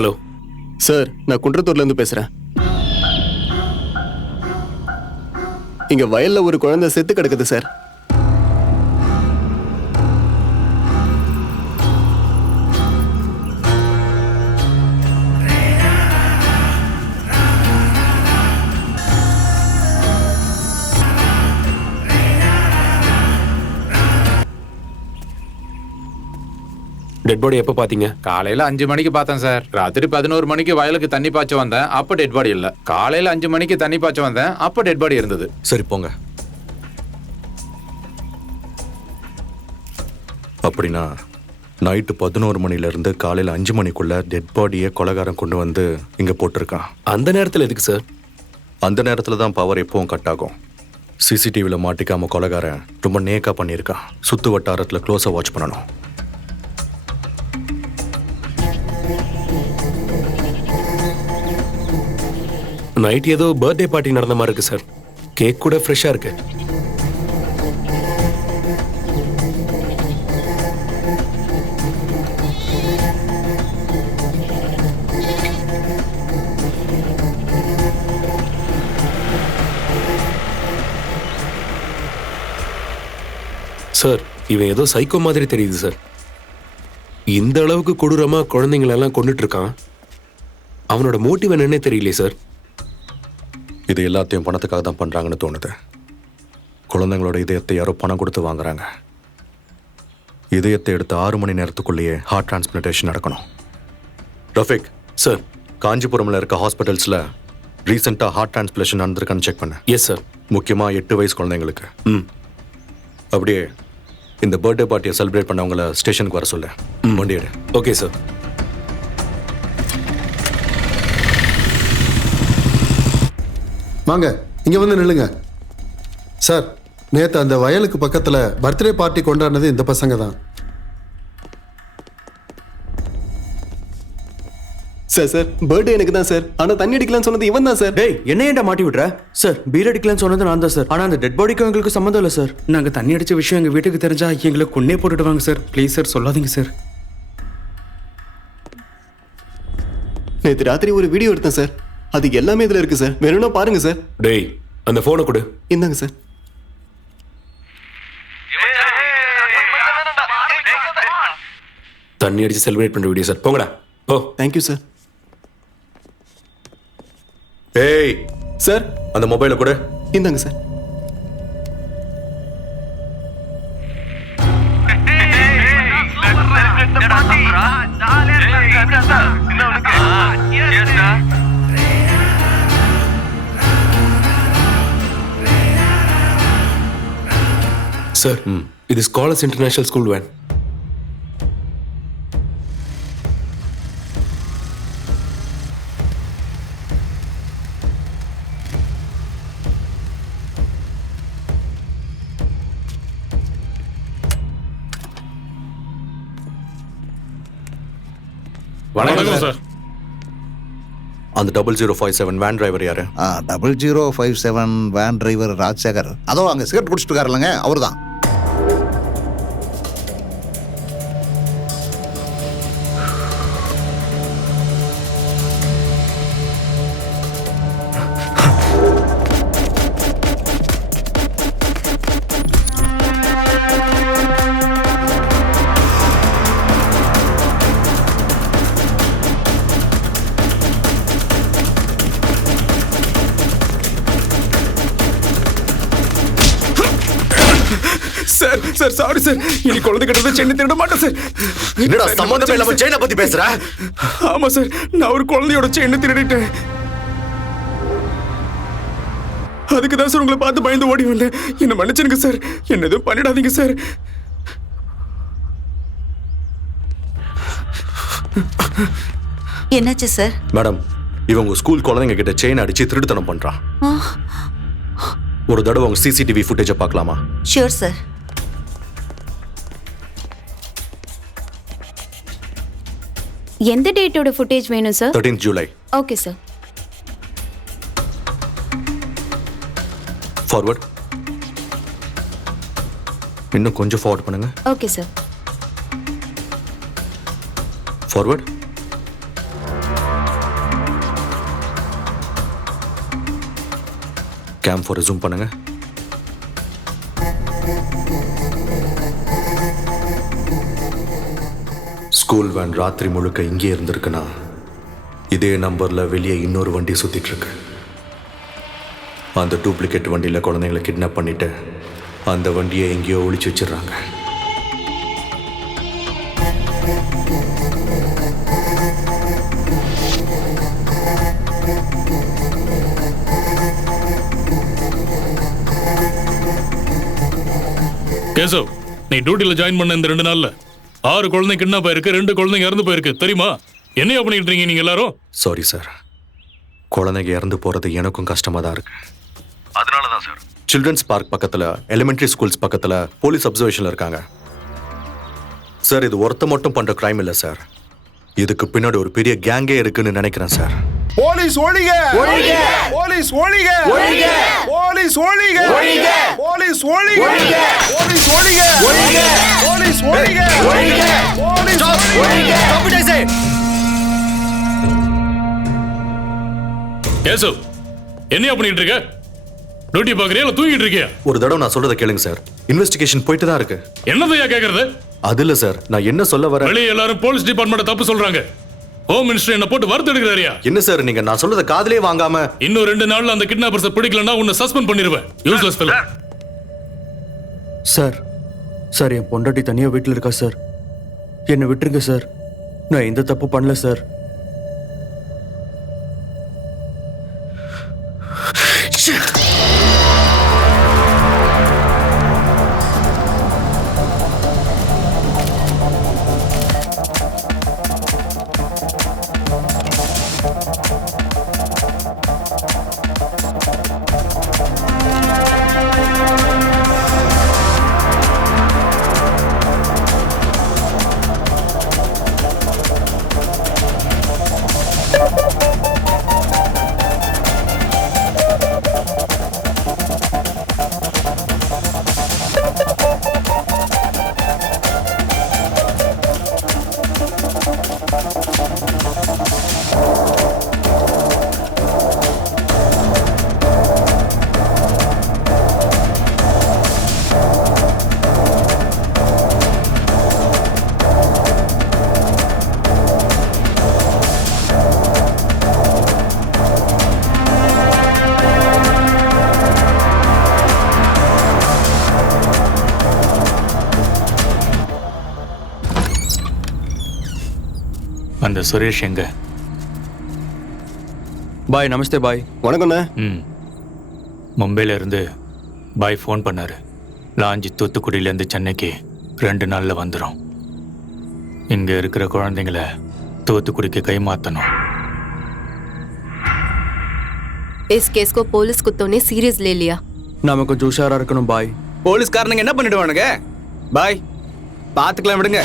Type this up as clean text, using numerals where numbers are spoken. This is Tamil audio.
ஹலோ சார், நான் குன்றத்தூர்ல இருந்து பேசுறேன். இங்க வயல்ல ஒரு குழந்தை செத்து கிடக்குது சார். டெட் பாடி எப்போ பார்த்தீங்க? காலையில 5 மணிக்கு பார்த்தேன் சார். ராத்திரி 11 மணிக்கு வயலுக்கு தண்ணி பாய்ச்ச வந்தேன், அப்ப டெட் பாடி இல்ல. காலையில 5 மணிக்கு தண்ணி பாய்ச்ச வந்தேன், அப்ப டெட் பாடி இருந்தது. சரி போங்க. அப்படின்னா நைட்டு 11 மணிலேருந்து காலையில் 5 மணிக்குள்ள டெட் பாடியை கொலைகாரம் கொண்டு வந்து இங்கே போட்டிருக்கான். அந்த நேரத்தில் எதுக்கு சார்? அந்த நேரத்தில் தான் பவர் எப்பவும் கட் ஆகும். சிசிடிவியில் மாட்டிக்காம கொலைகாரன் ரொம்ப நேக்காக பண்ணியிருக்கான். சுற்று வட்டாரத்தில் க்ளோஸாக வாட்ச் பண்ணணும். நைட் ஏதோ பர்த்டே பார்ட்டி நடந்த மாதிரி இருக்கு சார். கேக் கூட ஃப்ரெஷ்ஷாக இருக்கு. சார், இவன் ஏதோ சைக்கோ மாதிரி தெரியுது சார். இந்த அளவுக்கு கொடூரமா குழந்தைங்களெல்லாம் கொண்டுட்டு இருக்கான். அவனோட மோட்டிவ் என்னன்னே தெரியலையே சார். இது எல்லாத்தையும் பணத்துக்காக தான் பண்ணுறாங்கன்னு தோணுது. குழந்தைங்களோட இதயத்தை யாரோ பணம் கொடுத்து வாங்குறாங்க. இதயத்தை எடுத்து 6 மணி நேரத்துக்குள்ளேயே ஹார்ட் டிரான்ஸ்பிளான்டேஷன் நடக்கணும். ரஃபிக் சார், காஞ்சிபுரமில் இருக்க ஹாஸ்பிட்டல்ஸில் ரீசெண்டாக ஹார்ட் டிரான்ஸ்பிளேஷன் நடந்திருக்கான்னு செக் பண்ணேன். Yes sir. முக்கியமாக 8 வயசு குழந்தைங்களுக்கு. அப்படியே இந்த பர்த்டே பார்ட்டியை செலிப்ரேட் பண்ணவங்கள ஸ்டேஷனுக்கு வர சொல்ல. வண்டி எடு. Okay sir. வாங்க, இங்க வந்து நில்லுங்க. சார், நேற்று அந்த வயலுக்கு பக்கத்தில் பர்த்டே பார்ட்டி கொண்டாடினது இந்த பசங்க தான். சார் பர்த்டே எனக்கு தான் சார். ஆனா தண்ணி அடிக்கலாம்னு சொன்னது இவன் தான் சார். டேய், என்ன ஏன்டா மாட்டி விடுற? சார், பீர் அடிக்கலாம்னு சொன்னது நான் தான் சார். ஆனா அந்த டெட் பாடிக்கும் எங்களுக்கு சம்மந்தம் இல்லை சார். நாங்க தண்ணி அடிச்ச விஷயம் எங்க வீட்டுக்கு தெரிஞ்சா எங்களை கொன்னே போட்டுடுவாங்க சார். ப்ளீஸ் சார், சொல்லாதீங்க சார். நேற்று ராத்திரி ஒரு வீடியோ எடுத்தேன் சார். அது எல்லாமே இதுல இருக்கு சார். வேணும்னா பாருங்க சார். டேய், அந்த போனை கொடு. இந்தாங்க சார். தண்ணி அடிச்சு செலிப்ரேட் பண்ற வீடியோ சார். போங்கடா. ஓ, தேங்க்யூ சார். ஏய் சார், அந்த மொபைலை கொடு. இந்தாங்க சார். சார், இது ஸ்காலர்ஸ் இன்டர்நேஷனல் ஸ்கூல் வேன். வணக்கம் சார். அந்த 0057 வேன் டிரைவர் யாரு? 0057 வேன் டிரைவர் ராஜசேகர். அதோ அங்கே சிகரெட் குடிச்சிட்டு இருக்காருல்லங்க, அவர் தான். Sir sir, sorry sir. இனி குழந்தை கிட்ட சென்னை திருட மாட்டேன் சார். என்னடா சம்பந்தமே இல்லாம செயினை பத்தி பேசுற? ஆமா சார், நான் ஒரு குழந்தையோட செயினை திருடிட்டேன். அதுக்கு தான் சார் உங்களை பார்த்து பயந்து ஓடி வந்தேன். என்ன மன்னிச்சிருங்க சார். என்ன எதுவும் பண்ணிடாதீங்க சார். என்னாச்சு சார்? மேடம், இவங்க ஸ்கூல் குழந்தைங்க கிட்ட செயின் அடிச்சு திருடுத்தனம் பண்றான். ஒரு தடவை உங்க சிசிடிவி ஃபுட்டேஜை பார்க்கலாமா? Sure sir. எந்த டேட்டோட ஃபுட்டேஜ் வேணும் sir? 13th July. Okay sir. Forward. இன்னும் கொஞ்சம் ஃபார்வர்ட் பண்ணுங்க. Okay sir. Forward. Camp for resume பண்ணுங்க. ஸ்கூல் வேன் ராத்திரி முழுக்க இங்கே இருந்திருக்குன்னா இதே நம்பர்ல வெளியே இன்னொரு வண்டி சுத்திட்டு இருக்கு. அந்த டூப்ளிகேட் வண்டியில் குழந்தைங்களை கிட்னாப் பண்ணிட்டு அந்த வண்டியை எங்கேயோ ஒளிச்சு வச்சிடுறாங்க. கேசவ், நீ டியூட்டில ஜாயின் பண்ண இந்த 2 நாள்ல 6 குழந்தை கிட்னாப் ஆயிருக்கு, 2 குழந்தைங்க இறந்து போயிருக்கு தெரியுமா? என்னையா பண்ணிட்டு இருக்கீங்க நீங்க எல்லாரும்? சாரி சார், குழந்தைங்க இறந்து போறது எனக்கும் கஷ்டமா தான் இருக்கு. அதனால தான் சார் சில்ட்ரன்ஸ் பார்க் பக்கத்துல, எலிமெண்டரி ஸ்கூல்ஸ் பக்கத்துல போலீஸ் அப்சர்வேஷன்ல இருக்காங்க. சார் இது ஒருத்த மட்டும் பண்ற கிரைம் இல்ல சார், இதுக்கு பின்னாடி ஒரு பெரிய கேங்கே இருக்குன்னு நினைக்கிறேன் சார். போலீஸ் ஒழிக! ஒழிக! போலீஸ் ஒழிக! ஒழிக! போலீஸ் ஒழிக! ஒழிக! போலீஸ் ஒழிக! ஒழிக! போலீஸ் ஒழிக! ஒழிக! போலீஸ் ஒழிக! ஒழிக! போலீஸ் ஒழிக! கேசவ், என்னையா பண்ணிட்டு இருக்க? டியூட்டி பாக்குறியா இல்ல தூங்கிட்டு இருக்கியா? ஒரு தடவை நான் சொல்றதை கேளுங்க சார், இன்வெஸ்டிகேஷன் போயிட்டு தான் இருக்கு. என்னதையா கேக்குறது? அது இல்ல சார், நான் என்ன சொல்ல வரேன். வெளியே எல்லாரும் போலீஸ் டிபார்ட்மெண்ட் தப்பு சொல்றாங்க. ஹோம் மினிஸ்டர் என்ன போட்டு வறுத்து எடுக்கிறாரியா? என்ன சார் நீங்க நான் சொல்றத காதுலயே வாங்காம. இன்னும் 2 நாள்ல அந்த கிட்னாப்பர்ஸ் பிடிக்கலன்னா உன்னை சஸ்பெண்ட் பண்ணிடுவேன். Useless fellow. சார் சார் என் பொண்டாட்டி தனியா வீட்டில் இருக்கா சார், என்னை விட்டுருங்க சார், நான் எந்த தப்பு பண்ணல சார். அந்த சுரேஷ் எங்க? பாய், நமஸ்தே பாய். வணக்கம்ண்ணே. மும்பையில இருந்து பாய் ஃபோன் பண்ணாரு. லாஞ்சி தூத்துக்குடியிலேருந்து சென்னைக்கு 2 நாள்ல வந்துடும். இங்க இருக்கிற குழந்தைங்களை தூத்துக்குடிக்கு கைமாத்தணும். इस केस को पुलिस कुत्तों ने सीरियस ले लिया. நாம கொஞ்சம் உஷாரா இருக்கணும் பாய். போலீஸ்காரனுங்க என்ன பண்ணிடுவானுங்க? பாய் பார்த்துக்கலாம், விடுங்க.